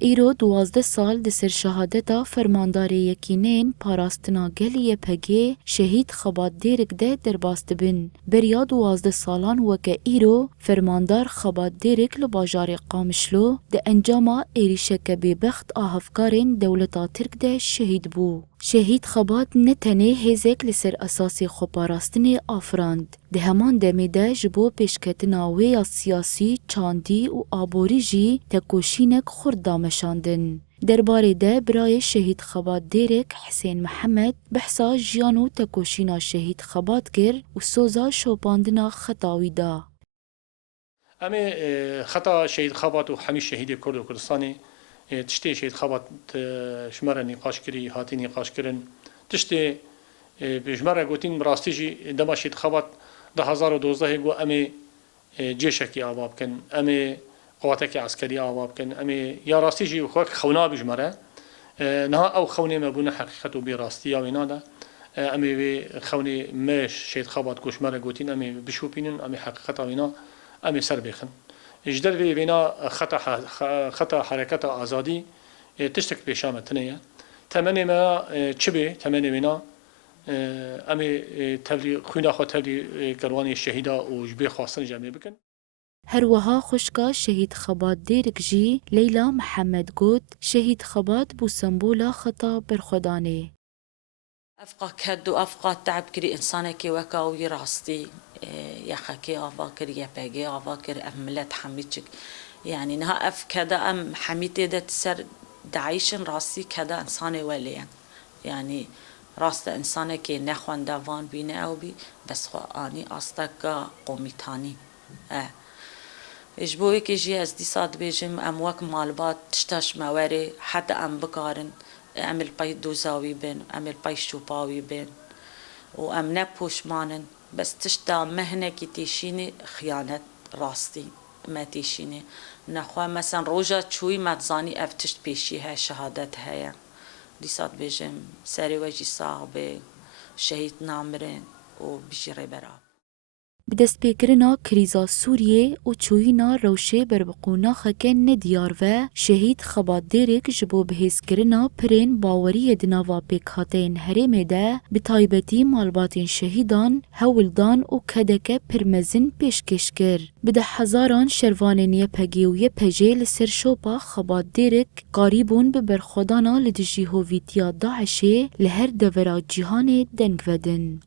ایرو 12 سال د سر شهادتا فرمانداری یکینین پاراستنا گلی پگه شهید خبات دیرک ده درباست بن. بریا 12 سالان وکه ایرو فرماندار خبات دیرک لباجار قامشلو ده انجاما ایریشک ببخت آهفکارین دولتا ترک ده شهید بو. شهید خبات نتنه هزک لسر اساسی خوپاراستنی آفراند. ده همان دمی ده جبو پیشکتنا ویا سیاسی چاندی و آبوری جی تکوشینک خورد دامشاندن. درباره ده برای شهید خبات دیرک حسین محمد بحثا جیانو تکوشینا شهید خبات گر و سوزا شوپاندنا خطاوی دا. اما خطا شهید خبات و همیش شهید کرد و کردستانی تشتی شهید خبات شماره نقاش کری هاتی نقاش کرن تشتی بجمره گوتین راستی جی دما شهید خبات 2012 گو امی جیشکی آواب کن امی قواتك عسكرية عواب كان أمي يا راستي جي وخوك خونا بجمرة نها أو خوني ما بونا حقيقته براستي أو ينادا أمي بخوني ماش شيء خبط كوش مرة قوتين أمي بشوبينن أمي حقيقته وينا أمي سر بيخن جدر بينا خطأ حركة آزادي تشتك بشامة تنية تمني ما تشبه تمني بينا أمي تبلي خونا خو تبلي كرواني الشهيدة وجبي خاصة جامعة بكن هروها خشکا شهید خبات دیرک جی لیلا محمد گوت شهید خبات بو سمبولا خطا برخدانه. أفقا كد وأفقا تعب كري إنسانك وكاوي راستي يا خاكي أفاكر يا باجي أفاكر أملت حميتك يعني نها أف كذا أم حميتي ده تسر دعيشن راسي كذا إنساني وليا يعني راست إنسانك نخوان دافان بينا أو بي بس خو أني أصدق قومي تاني إجبوي كيجي أزدي صاد بيجم أم وك مالبات تشتاش مواري حتى أم بقارن أمل باي دوزاوي بين أمل باي شوباوي بين وأم نبوش مانن بس تشتا مهنة كي تيشيني خيانة راستي ما تيشيني نخوا مثلا روجا تشوي ما تزاني أفتشت بيشي هاي شهادتها هيا دي صاد بيجم ساري وجي صاحبي شهيد نامرين وبيجي ريبراب بدست پیکرنا کریزا سوریه و چوینا روشه بربقونا خکن ندیار و شهید خبات دیرک جبو بهیز کرنا پرین باوری دناوا پیکاتین هرمه ده بتایبتی مالباتین شهیدان هولدان و کدک پرمزن پیشکش کر. بده هزاران شروانین یپگی و یپجی لسر شوپا خبات دیرک قریبون ببرخودانا لدجی هویتیا داعشه لهر دورا جیهان دنگ ودن.